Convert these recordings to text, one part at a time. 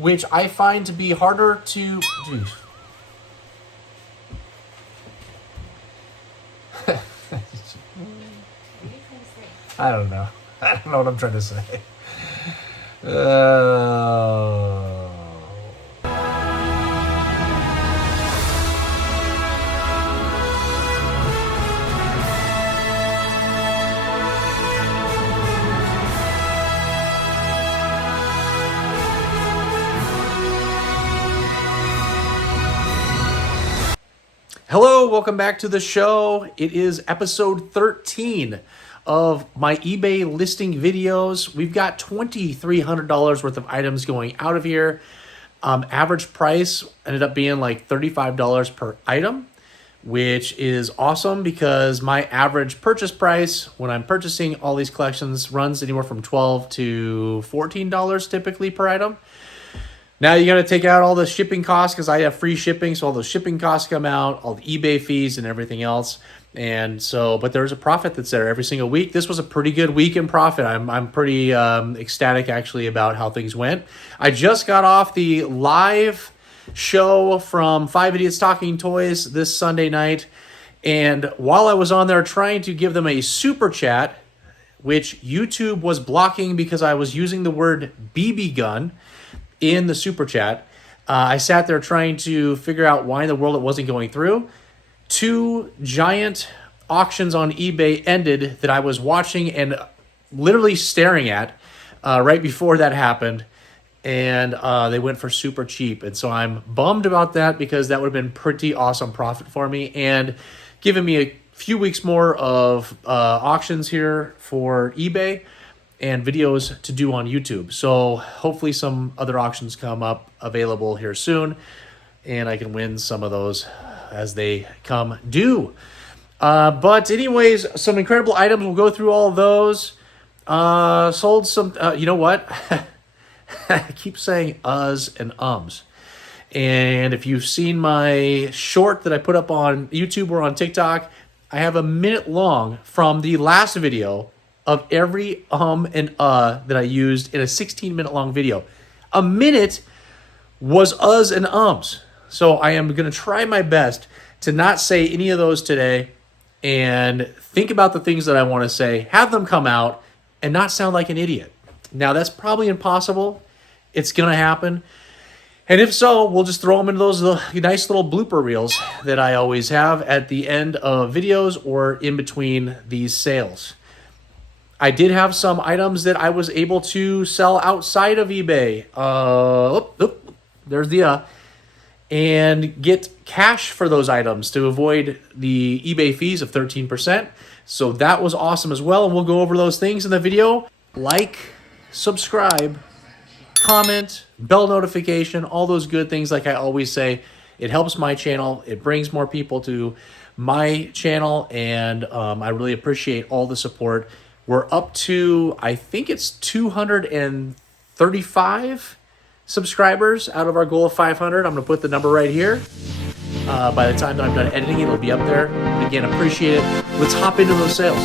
which I find to be harder to... Geez. I don't know. I don't know what I'm trying to say. Hello, welcome back to the show. It is episode 13 of my eBay listing videos. We've got $2,300 worth of items going out of here. Average price ended up being like $35 per item, which is awesome because my average purchase price when I'm purchasing all these collections runs anywhere from $12 to $14 typically per item. Now you got to take out all the shipping costs because I have free shipping, so all those shipping costs come out, all the eBay fees and everything else. And so, but there's a profit that's there every single week. This was a pretty good week in profit. I'm pretty ecstatic actually about how things went. I just got off the live show from 5 Idiots Talking Toys this Sunday night, and while I was on there trying to give them a super chat, which YouTube was blocking because I was using the word BB gun in the super chat, I sat there trying to figure out why in the world it wasn't going through. 2 giant auctions on eBay ended that I was watching and literally staring at right before that happened, and they went for super cheap. And so I'm bummed about that because that would have been pretty awesome profit for me and given me a few weeks more of auctions here for eBay and videos to do on YouTube. So hopefully some other auctions come up available here soon and I can win some of those as they come due. But anyways, some incredible items. We'll go through all of those. Sold some, you know what? I keep saying uhs and ums. And if you've seen my short that I put up on YouTube or on TikTok, I have a minute long from the last video of every and that I used in a 16-minute long video. A minute was uhs and ums. So I am going to try my best to not say any of those today and think about the things that I want to say, have them come out, and not sound like an idiot. Now, that's probably impossible. It's going to happen. And if so, we'll just throw them into those nice little blooper reels that I always have at the end of videos or in between these sales. I did have some items that I was able to sell outside of eBay. There's the and get cash for those items to avoid the eBay fees of 13%. So that was awesome as well, and we'll go over those things in the video. Like, subscribe, comment, bell notification, all those good things like I always say. It helps my channel. It brings more people to my channel, and I really appreciate all the support. We're up to, I think it's 235 subscribers out of our goal of 500. I'm going to put the number right here. By the time that I'm done editing, it'll be up there. But again, appreciate it. Let's hop into those sales.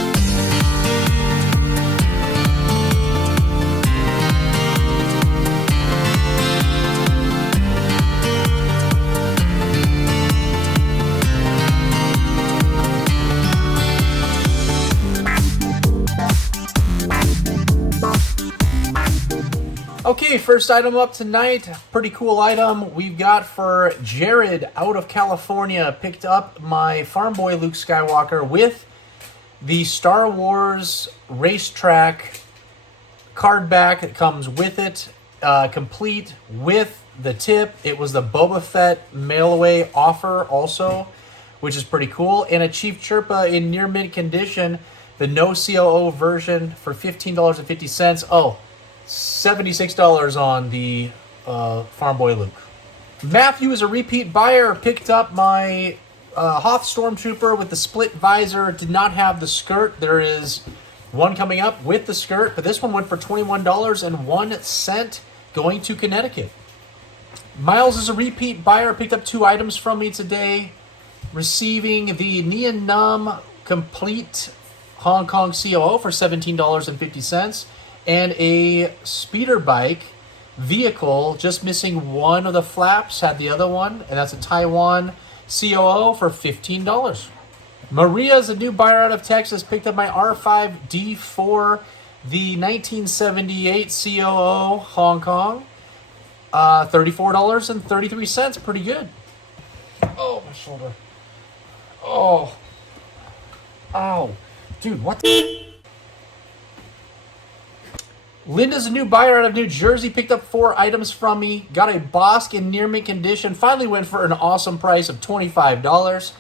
Okay, first item up tonight, pretty cool item we've got for Jared out of California. Picked up my Farm Boy Luke Skywalker with the Star Wars racetrack card back that comes with it, complete with the tip. It was the Boba Fett mail-away offer also, which is pretty cool. And a Chief Chirpa in near mint condition, the no COO version for $15.50. Oh, $76 on the Farm Boy Luke. Matthew is a repeat buyer. Picked up my Hoth Stormtrooper with the split visor. Did not have the skirt. There is one coming up with the skirt, but this one went for $21.01 going to Connecticut. Miles is a repeat buyer. Picked up 2 items from me today. Receiving the Neon Numb Complete Hong Kong COO for $17.50. And a speeder bike vehicle, just missing one of the flaps, had the other one, and that's a Taiwan COO for $15. Maria is a new buyer out of Texas, picked up my R5 D4, the 1978 COO Hong Kong, $34.33, pretty good. Oh, my shoulder. Oh. Ow. Dude, what the... Linda's a new buyer out of New Jersey, picked up 4 items from me, got a Bosk in near mint condition, finally went for an awesome price of $25.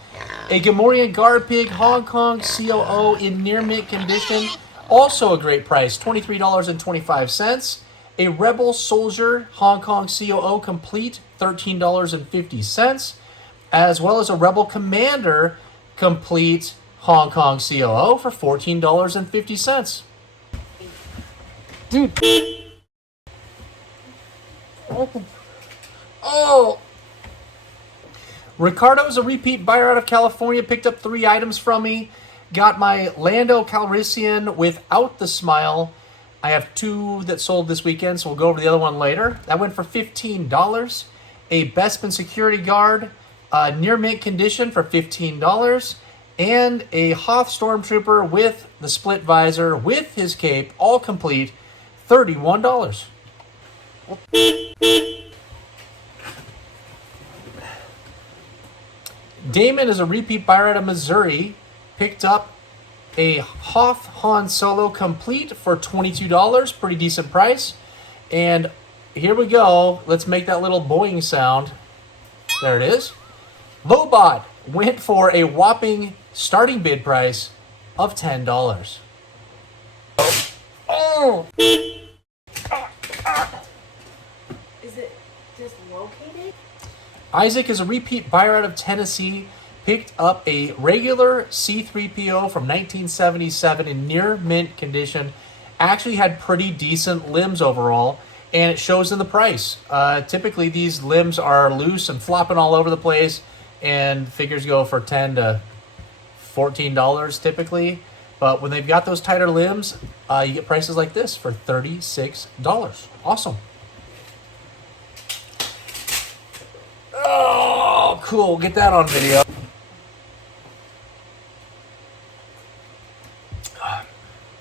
A Gamorrean Guard Pig Hong Kong COO in near mint condition, also a great price, $23.25. A Rebel Soldier Hong Kong COO complete, $13.50. As well as a Rebel Commander complete Hong Kong COO for $14.50. Dude. Oh. Ricardo's a repeat buyer out of California, picked up 3 items from me. Got my Lando Calrissian without the smile. I have 2 that sold this weekend, so we'll go over the other one later. That went for $15. A Bespin Security Guard, near mint condition for $15. And a Hoth Stormtrooper with the split visor, with his cape, all complete, $31. Damon is a repeat buyer out of Missouri, picked up a Hoth Han Solo complete for $22, pretty decent price. And here we go, let's make that little boing sound. There it is. Lobot went for a whopping starting bid price of $10. Oh! Is it just located? Isaac is a repeat buyer out of Tennessee, picked up a regular C-3PO from 1977 in near mint condition. Actually had pretty decent limbs overall, and it shows in the price. Typically, these limbs are loose and flopping all over the place, and figures go for $10 to $14 typically. But when they've got those tighter limbs, you get prices like this for $36. Awesome. Oh, cool. Get that on video.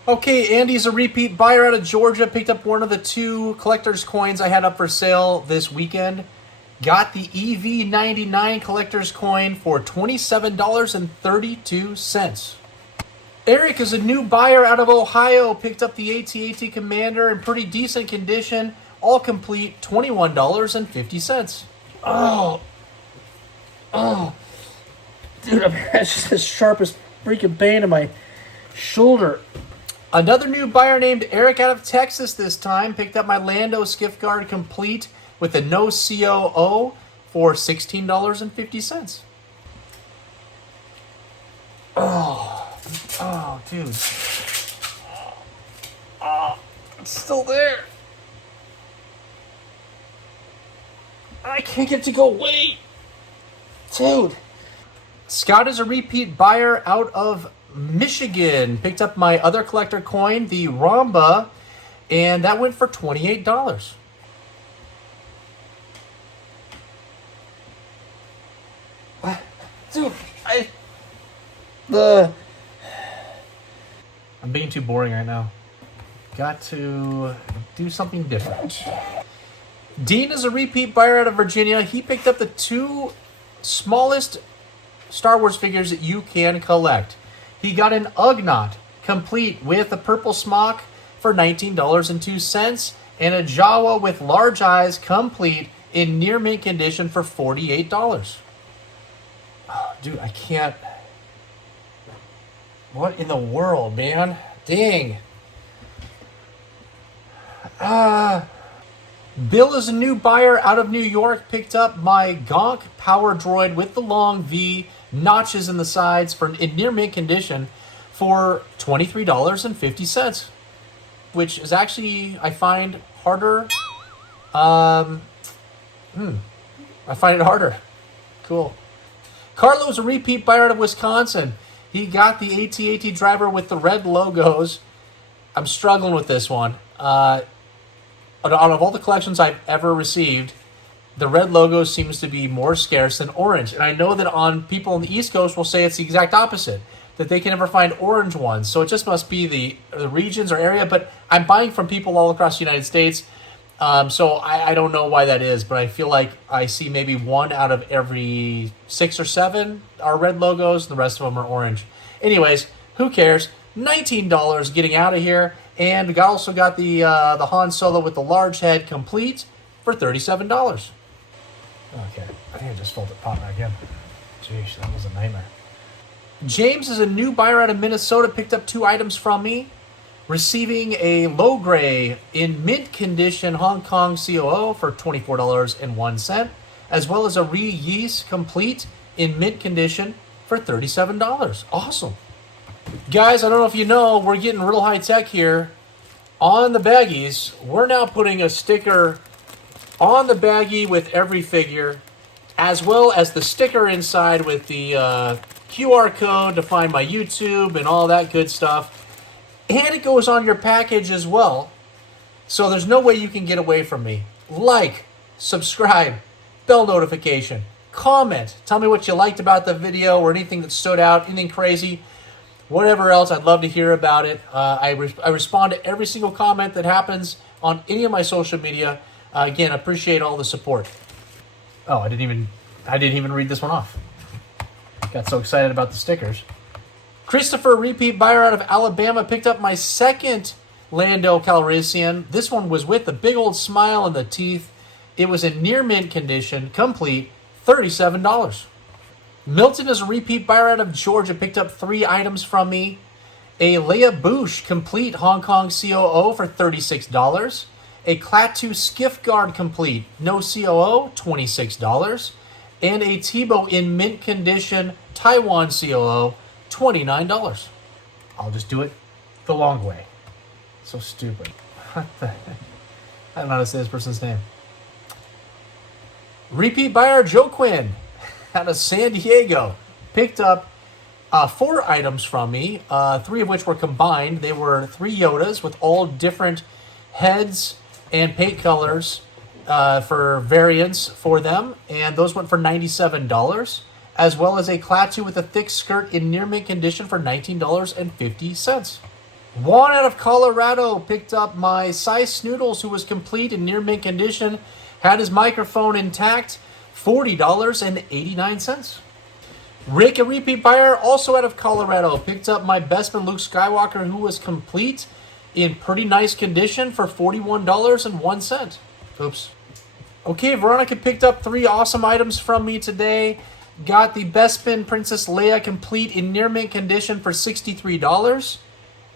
Okay, Andy's a repeat buyer out of Georgia. Picked up one of the 2 collector's coins I had up for sale this weekend. Got the EV99 collector's coin for $27.32. Eric is a new buyer out of Ohio. Picked up the AT-AT Commander in pretty decent condition. All complete, $21.50. Oh. Dude, it's just as sharp as freaking pain in my shoulder. Another new buyer named Eric out of Texas this time. Picked up my Lando Skiff Guard complete with a no COO for $16.50. Oh, dude. Oh, it's still there. I can't get it to go away. Dude. Scott is a repeat buyer out of Michigan. Picked up my other collector coin, the Ramba, and that went for $28. What? Dude, I'm being too boring right now. Got to do something different. Dean is a repeat buyer out of Virginia. He picked up the 2 smallest Star Wars figures that you can collect. He got an Ugnaught complete with a purple smock for $19.02 and a Jawa with large eyes complete in near mint condition for $48. Oh, dude, I can't. What in the world, man? Dang. Bill is a new buyer out of New York. Picked up my Gonk Power Droid with the long V, notches in the sides in near mint condition for $23.50, which is actually, I find, harder. I find it harder. Cool. Carlo's a repeat buyer out of Wisconsin. He got the AT-AT driver with the red logos. I'm struggling with this one. out of all the collections I've ever received, the red logo seems to be more scarce than orange. And I know that on people on the East Coast will say it's the exact opposite, that they can never find orange ones. So it just must be the regions or area. But I'm buying from people all across the United States. So I don't know why that is, but I feel like I see maybe 1 out of every 6 or 7 are red logos. The rest of them are orange. Anyways, who cares? $19 getting out of here. And we also got the Han Solo with the large head complete for $37. Okay, I think I just felt it pop back in. Jeez, that was a nightmare. James is a new buyer out of Minnesota, picked up 2 items from me, receiving a low gray in mint condition Hong Kong COO for $24.01, as well as a re-yeast complete in mint condition for $37. Awesome. Guys, I don't know if you know, we're getting real high tech here. On the baggies, we're now putting a sticker on the baggie with every figure, as well as the sticker inside with the QR code to find my YouTube and all that good stuff. And it goes on your package as well. So there's no way you can get away from me. Like, subscribe, bell notification, comment. Tell me what you liked about the video or anything that stood out, anything crazy. Whatever else, I'd love to hear about it. I respond to every single comment that happens on any of my social media. Again, I appreciate all the support. Oh, I didn't even read this one off. Got so excited about the stickers. Christopher, repeat buyer out of Alabama, picked up my second Lando Calrissian. This one was with the big old smile and the teeth. It was in near mint condition, complete, $37. Milton is a repeat buyer out of Georgia, picked up 3 items from me. A Leia Bouche complete Hong Kong COO for $36. A Klaatu Skiff Guard complete, no COO, $26. And a Tebow in mint condition Taiwan COO, $29. I'll just do it the long way. So stupid. What the heck? I don't know how to say this person's name. Repeat buyer Joe Quinn out of San Diego picked up 4 items from me, 3 of which were combined. They were 3 Yodas with all different heads and paint colors for variants for them, and those went for $97, as well as a Klaatu with a thick skirt in near mint condition for $19.50. Juan out of Colorado picked up my Size Snoodles, who was complete in near mint condition, had his microphone intact, $40.89. Rick, a repeat buyer, also out of Colorado, picked up my Bestman Luke Skywalker, who was complete in pretty nice condition for $41.01. Oops. Okay, Veronica picked up 3 awesome items from me today. Got the Bespin Princess Leia complete in near mint condition for $63.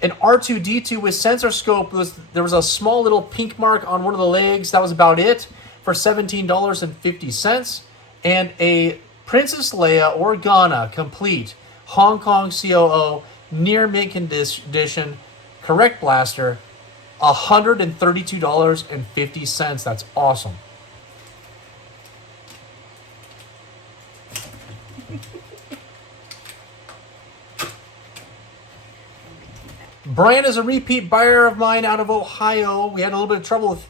An R2-D2 with sensor scope. There was a small little pink mark on one of the legs. That was about it for $17.50. And a Princess Leia Organa complete Hong Kong COO near mint condition correct blaster, $132.50. That's awesome. Brian is a repeat buyer of mine out of Ohio. We had a little bit of trouble with.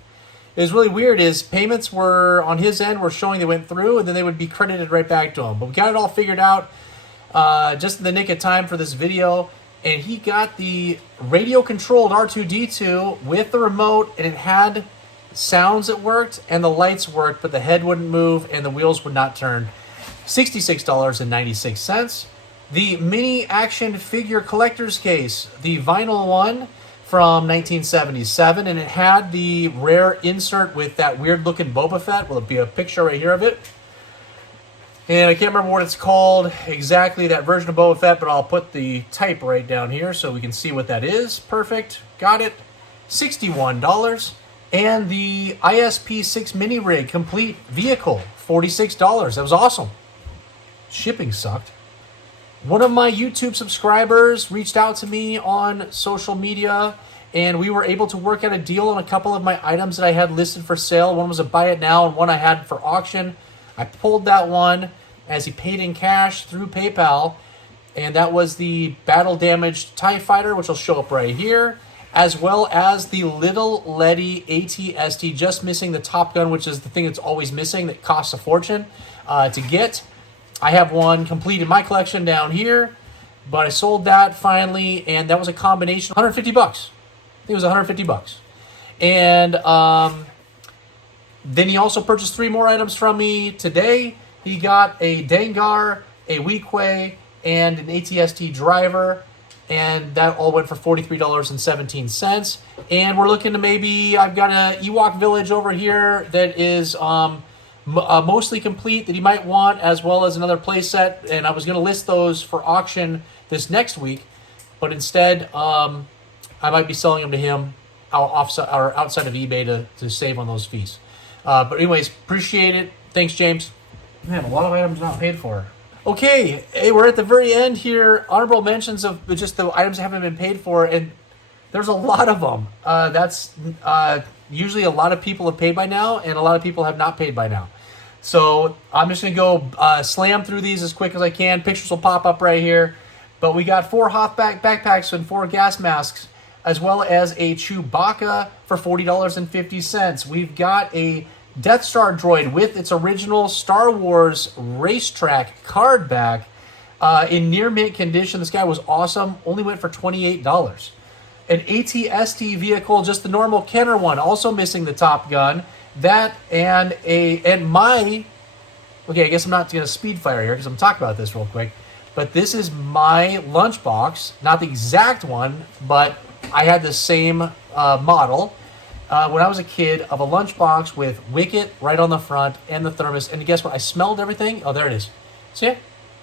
It was really weird. His payments were on his end were showing they went through, and then they would be credited right back to him. But we got it all figured out just in the nick of time for this video. And he got the radio-controlled R2-D2 with the remote, and it had sounds that worked, and the lights worked, but the head wouldn't move, and the wheels would not turn. $66.96. The mini action figure collector's case, the vinyl one from 1977, and it had the rare insert with that weird-looking Boba Fett. Will it be a picture right here of it? And I can't remember what it's called exactly, that version of Boba Fett, but I'll put the type right down here so we can see what that is. Perfect. Got it. $61. And the ISP-6 mini rig complete vehicle, $46. That was awesome. Shipping sucked. One of my YouTube subscribers reached out to me on social media, and we were able to work out a deal on a couple of my items that I had listed for sale. One was a buy it now, and one I had for auction. I pulled that one as he paid in cash through PayPal, and that was the battle-damaged TIE Fighter, which will show up right here, as well as the Little Letty ATST, just missing the Top Gun, which is the thing that's always missing that costs a fortune to get. I have one complete in my collection down here, but I sold that finally, and that was a combination, 150 bucks. I think it was 150 bucks. And then he also purchased 3 more items from me today. He got a Dengar, a Weequay, and an ATST driver, and that all went for $43.17. And we're looking to maybe, I've got an Ewok Village over here that is mostly complete that he might want, as well as another playset, and I was going to list those for auction this next week, but instead I might be selling them to him outside of eBay to save on those fees. But anyways, appreciate it. Thanks, James. Man, a lot of items not paid for. Okay, hey, we're at the very end here. Honorable mentions of just the items that haven't been paid for, and there's a lot of them. That's usually a lot of people have paid by now, and a lot of people have not paid by now. So I'm just going to go slam through these as quick as I can. Pictures will pop up right here. But we got 4 Hothback backpacks and 4 gas masks, as well as a Chewbacca for $40.50. We've got a Death Star droid with its original Star Wars racetrack card back in near mint condition. This guy was awesome. Only went for $28. An ATST vehicle, just the normal Kenner one, also missing the Top Gun. That and my, okay, I guess I'm not going to speed fire here because I'm talking about this real quick. But this is my lunchbox, not the exact one, but I had the same model when I was a kid of a lunchbox with Wicket right on the front and the thermos. And guess what? I smelled everything. Oh, there it is. See it?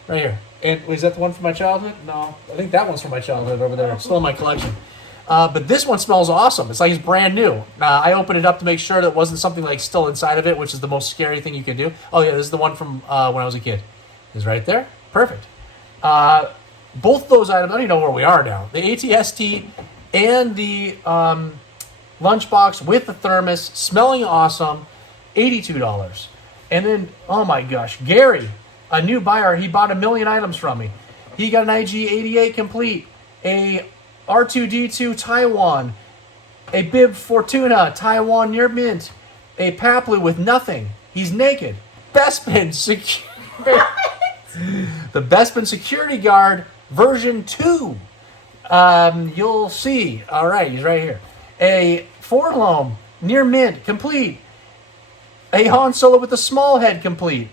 Right here. And was that the one from my childhood? No. I think that one's from my childhood over there. It's still in my collection. But this one smells awesome. It's like it's brand new. I opened it up to make sure that it wasn't something like still inside of it, which is the most scary thing you can do. Oh, yeah, this is the one from when I was a kid. It's right there. Perfect. Both those items, I don't even know where we are now. The ATST and the lunchbox with the thermos, smelling awesome, $82. And then, oh my gosh, Gary, a new buyer, he bought 1 million items from me. He got an IG-88 complete, a R2-D2 Taiwan, a Bib Fortuna Taiwan near mint, a Paplu with nothing. He's naked. Bespin secure. The Bespin Security Guard version 2. You'll see. All right, he's right here. A Forlom near mint complete. A Han Solo with the small head complete.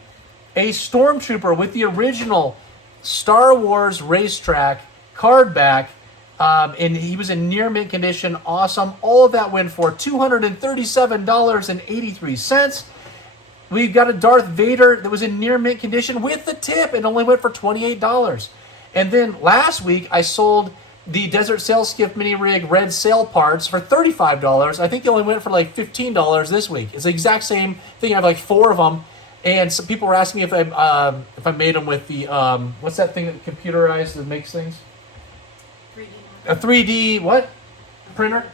A Stormtrooper with the original Star Wars racetrack card back. And he was in near mint condition. Awesome. All of that went for $237.83. We've got a Darth Vader that was in near mint condition with the tip and only went for $28. And then last week I sold the Desert Sail Skiff Mini Rig red sail parts for $35. I think they only went for like $15 this week. It's the exact same thing. I have like 4 of them. And some people were asking me if I made them with the, what's that thing that computerized that makes things? 3D. A 3D what? Printer?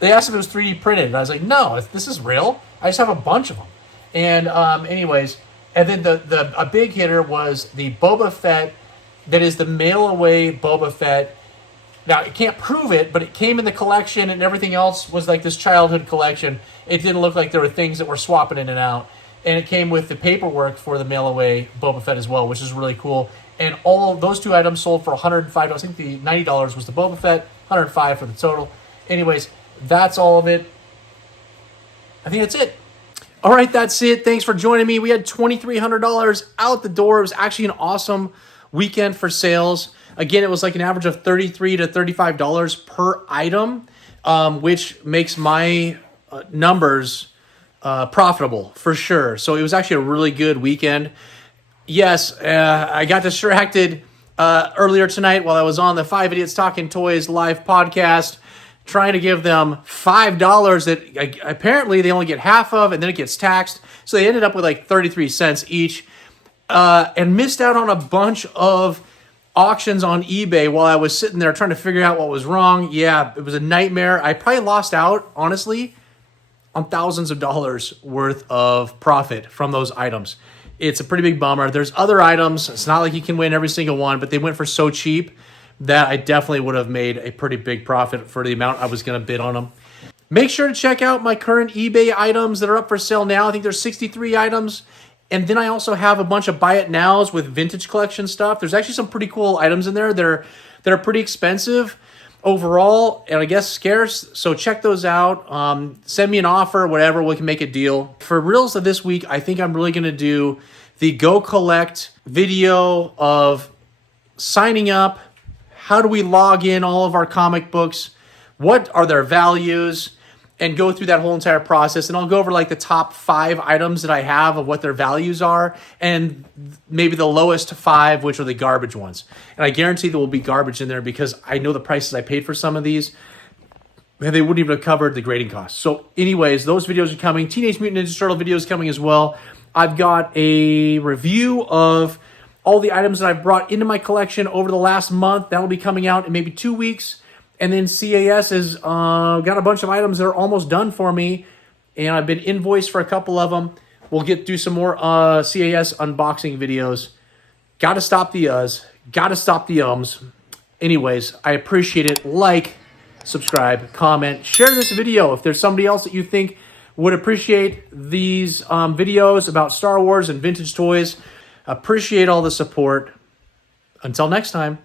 They asked if it was 3D printed. And I was like, no, this is real. I just have a bunch of them. And anyways, and then a big hitter was the Boba Fett that is the mail-away Boba Fett. Now, I can't prove it, but it came in the collection and everything else was like this childhood collection. It didn't look like there were things that were swapping in and out. And it came with the paperwork for the mail-away Boba Fett as well, which is really cool. And all those 2 items sold for $105. I think the $90 was the Boba Fett, $105 for the total. Anyways, that's all of it. I think that's it. All right, that's it. Thanks for joining me. We had $2,300 out the door. It was actually an awesome weekend for sales. Again, it was like an average of $33 to $35 per item, which makes my numbers profitable for sure. So it was actually a really good weekend. Yes, I got distracted earlier tonight while I was on the 5 Idiots Talking Toys live podcast, trying to give them $5 that apparently they only get half of, and then it gets taxed. So they ended up with like 33 cents each, and missed out on a bunch of auctions on eBay while I was sitting there trying to figure out what was wrong. Yeah, it was a nightmare. I probably lost out, honestly, on thousands of dollars worth of profit from those items. It's a pretty big bummer. There's other items. It's not like you can win every single one, but they went for so cheap. that I definitely would have made a pretty big profit for the amount I was going to bid on them. Make sure to check out my current eBay items that are up for sale now. I think there's 63 items. And then I also have a bunch of buy it nows with vintage collection stuff. There's actually some pretty cool items in there that are pretty expensive overall, and I guess scarce. So check those out. Send me an offer, whatever. We can make a deal. For reels of this week, I think I'm really going to do the Go Collect video of signing up. How do we log in all of our comic books? What are their values? And go through that whole entire process. And I'll go over like the top 5 items that I have of what their values are, and maybe the lowest 5, which are the garbage ones. And I guarantee there will be garbage in there because I know the prices I paid for some of these, and they wouldn't even have covered the grading costs. So anyways, those videos are coming. Teenage Mutant Ninja Turtle videos coming as well. I've got a review of all the items that I've brought into my collection over the last month. That'll be coming out in maybe 2 weeks. And then CAS has got a bunch of items that are almost done for me, and I've been invoiced for a couple of them. We'll do some more CAS unboxing videos. Got to stop the got to stop the ums. Anyways, I appreciate it. Like, subscribe, comment, share this video if there's somebody else that you think would appreciate these videos about Star Wars and vintage toys. Appreciate all the support. Until next time,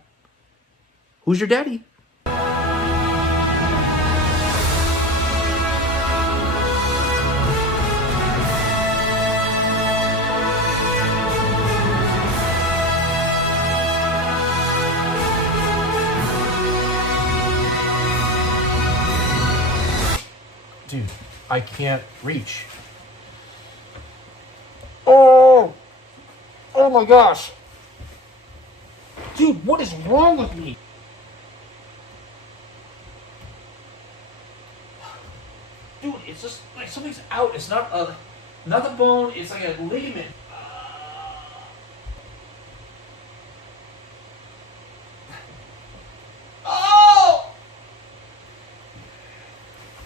who's your daddy? Dude, I can't reach. Oh! Oh my gosh! Dude, what is wrong with me? Dude, it's just like something's out. It's not the bone, it's like a ligament. Oh!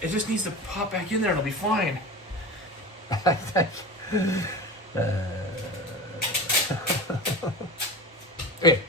It just needs to pop back in there and it'll be fine. Hey.